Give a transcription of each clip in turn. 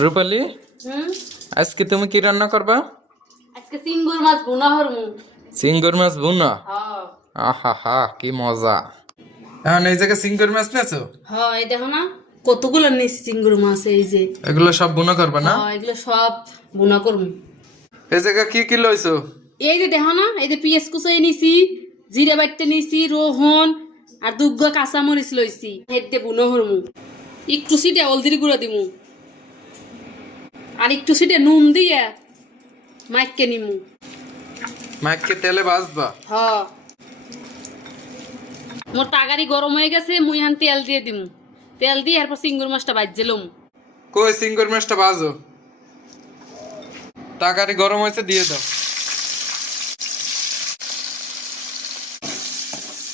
রূপালি আজকে তুমি কি রান্না করবা? আজকে সিঙ্গুর মাছ বোনা হরমু সিঙ্গুর মাছ বুনা হ্যাঁ। আহা হা কি মজা। এখন এই জায়গায় সিঙ্গুর মাছ নেছো? হ্যাঁ এই দেখো না কতগুলো নিয়েছি চিঙ্গুর মাছ এই যে। এগুলো সব বুনা করবা না? হ্যাঁ এগুলো সব বোনা করমু। এই জায়গা কি কি লইছো? এই যে দেখো না এই যে পিঁয়াজ কুচাই নিছি জিরে বাটতে নিছি রোহন আর দুগ্গ কাঁচামরিচ লইছি। হেতে বুনো হরমু একটু সিটে হলদির গুঁড়ো দিমু। আর একটু সিটে নুন দিয়ে মাইককে নিমু। মাইককে তেলে ভাজবা? হ মোর তাগারি গরম হয়ে গেছে মুই হান তেল দিয়ে দিমু। তেল দিয়ে এরপর সিঙ্গুর মাছটা বাজছিলাম কই সিঙ্গুর মাছটা ভাজো? টাকারি গরম হয়েছে দিয়ে দাও।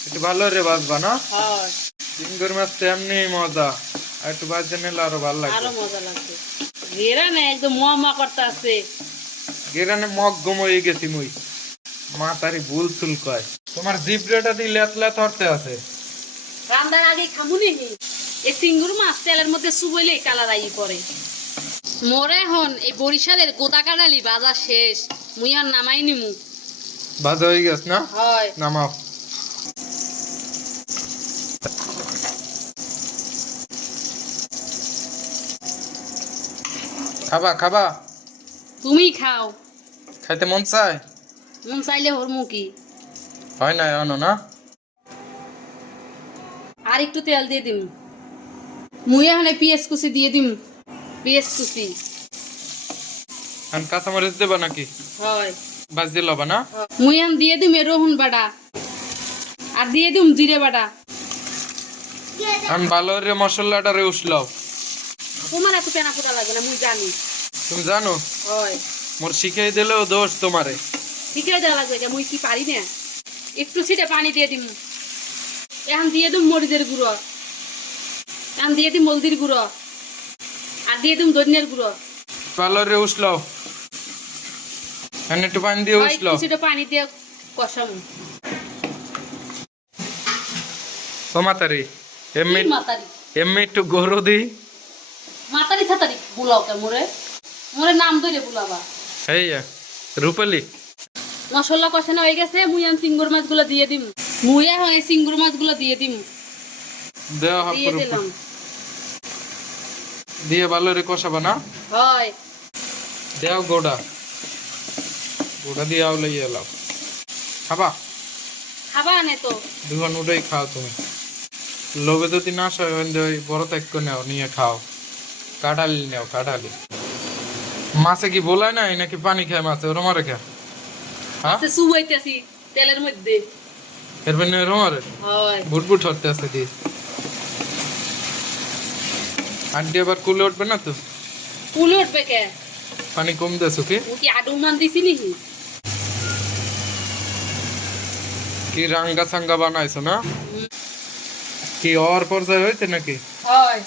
একটু ভালো রে ভাজবা না? হয়। সিঙ্গুর মাছ তো এমনি মজা। আর একটু নিলে আরও ভালো আরও মজা লাগছে ঘেরা না একদম মোয়া মা করতে আছে গেরানে মগ গম হয়ে গেছি মুই। মা তারি ভুল চুল কয়। তোমার জিব্রাটা দিয়ে লেত লেত হরতে আছে। রান্নার আগে খামু নিহি। এই সিঙ্গুর মাছ তেলের মধ্যে চুবইলে কালার আই পরে মোরে হন এই বরিশালের গোদা কাটালি বাজার শেষ। মুই আর নামাই নিমু। ভাজা হয়ে গেছ না? হয়। নামাও। খাবা খাবা। তুমি খাও। খাইতে মন চায়? মন চাইলে হরমু কি? হয় না এখনও না। আর একটু তেল দিয়ে দিম। মুই এখন পেঁয়াজ কুচি দিয়ে দিম। পেঁয়াজ কুচি। আর কাঁচামরিচ দেবা নাকি? হয়। ভাজি লবা না? মুই এখন দিয়ে দিম রহুন বাটা। আর দিয়ে দিম জিরে বাটা। আমি ভালো রে মশলাটা রে উসলাও। তোমার এত পেনা ফোটা লাগে না মুই জানি। তুমি জানো? হয়। মোর শিখাই দিলেও দোষ তোমারে। আছে দেওয়া লাগবে মুই কি পারি না? একটু ছিটে পানি দিয়ে দিম। এখন দিয়ে দিম মরিচের গুঁড়ো। এখন দিয়ে দিম হলদির গুঁড়ো। আর দিয়ে দিম ধনিয়ার গুঁড়ো। ভালো রে উসলাও এখানে একটু পানি দিয়ে উসলাও একটু ছিটে পানি দিয়ে কষাম। ও মাতারি এমনি এমনি একটু গরু দিই। মাতারি ছাতারি বুলাও কে মোরে? মোরে নাম ধরে বুলাবা। এই রূপালি। মশলা কষানো হয়ে গেছে মুই চিঙ্গুর মাছগুলো দিয়ে দিম। মুই এখন এই চিঙ্গুর মাছগুলো দিয়ে দিম। দিয়ে দিলাম। দিয়ে ভালো রে কষাবা না? হয়। দেও গোড়া। গোড়া দিয়ে আও এলাম খাবা? খাবা নে তো। দুজন উঠেই খাও তুমি। লোভে যদি না সয় বড় ত্যাগ নেও নিয়ে খাও। কাটালি নেও কাটালি মাছে কি বলায় নাই নাকি পানি খায় মাছে? রোমারে খায় হ্যাঁ? সুবাইতেছি তেলের মধ্যে। এরপর নিয়ে রোমারে হয়। বুট বুট হতে আছে দিয়ে আন্টি আবার কুলে উঠবে না তো? ফুল উঠবে কে? পানি কম দেছো কি? ও কি আডু মান দিছি নাকি? কি রাঙ্গা সাঙ্গা বানাইছো না? কি অর পর্যায়ে হয়েছে নাকি? হয়।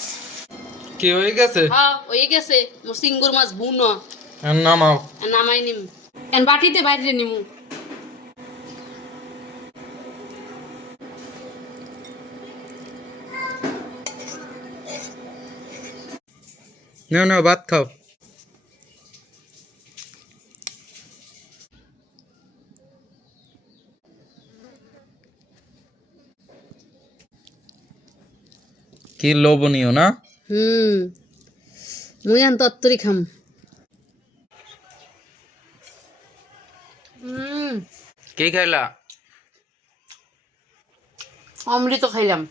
কি হয়ে গেছে? হ্যাঁ হয়ে গেছে। মোর সিঙ্গুর মাছ বুনো। আর নামাও। নামাই নিম। এন বাটিতে বাইরে নিমু। নাও নাও ভাত খাও। কি লোভনীয় না? হুম। মুই আন তত্তরি খাম। হুম। কি খাইলা? অমৃত খাইলাম।